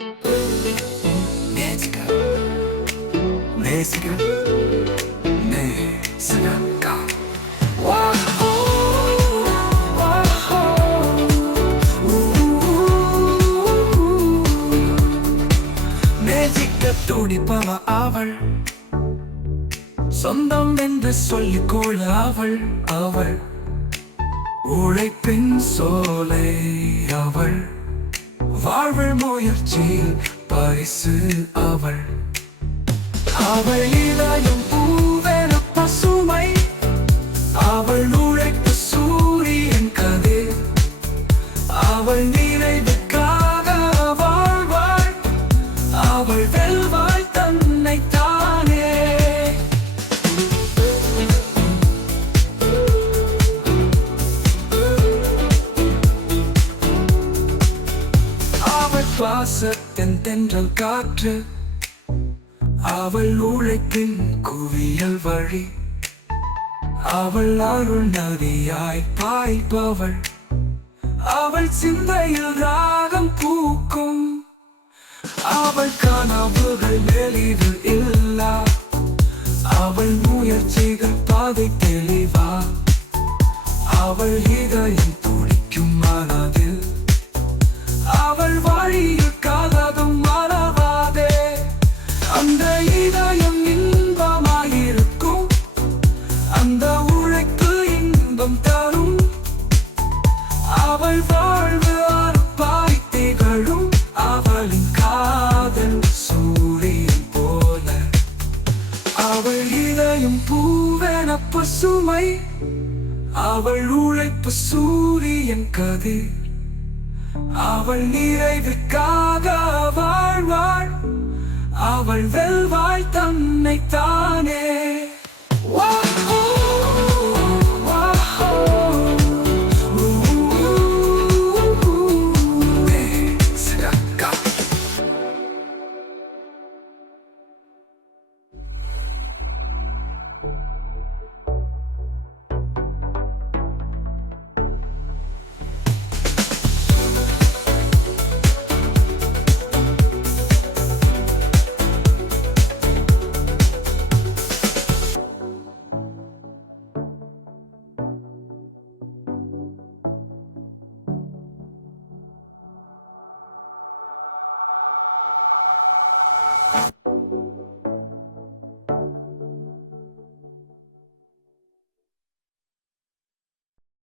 Netica, Netica, Netica. Wow, Netica துடிப்பவ அவள், சொந்தம் என்று சொல்லிக்கொள்ள அவள் உழைப்பின் சோலை அவள், வாழ்வு முயற்சியில் பரிசு அவள். அவள் இதயம் பூவென பசுமை, அவள் உழைப்பு சூரியன் கதிர், அவள் நிறைவுக்காக வாழ்வாள், அவள் வெல்வாள் தன்னை தானே. சுவாசத்தின் தென்றல் காற்று, அவள் உழைப்பின் குவியல் வழி, அவள் அருள் நதியாய் பாய்பவள், அவள் சிந்தையில் ராகம் பூக்கும், அவள் கனவுகள் வெளிவு இல்லா, அவள் முயற்சிகள் பாதை தெளிவா, அவள் இதயம் துடிக்கும் மனதில், அவள் வழியில் காலதும் மறவாதே. அந்த இதயம் இன்பமாயிருக்கும், அந்த உழைப்பு இன்பம் தரும், அவள் வாழ்வு அறுப்பாய் திகழும், அவளின் காதல் சூரியன் போல, அவள் இதயம் பூவென பசுமை, அவள் உழைப்பு சூரியன் கதிர், அவள் நிறைவுக்காக வாழ்வாள், அவள் வெல்வாள் தன்னை தானே.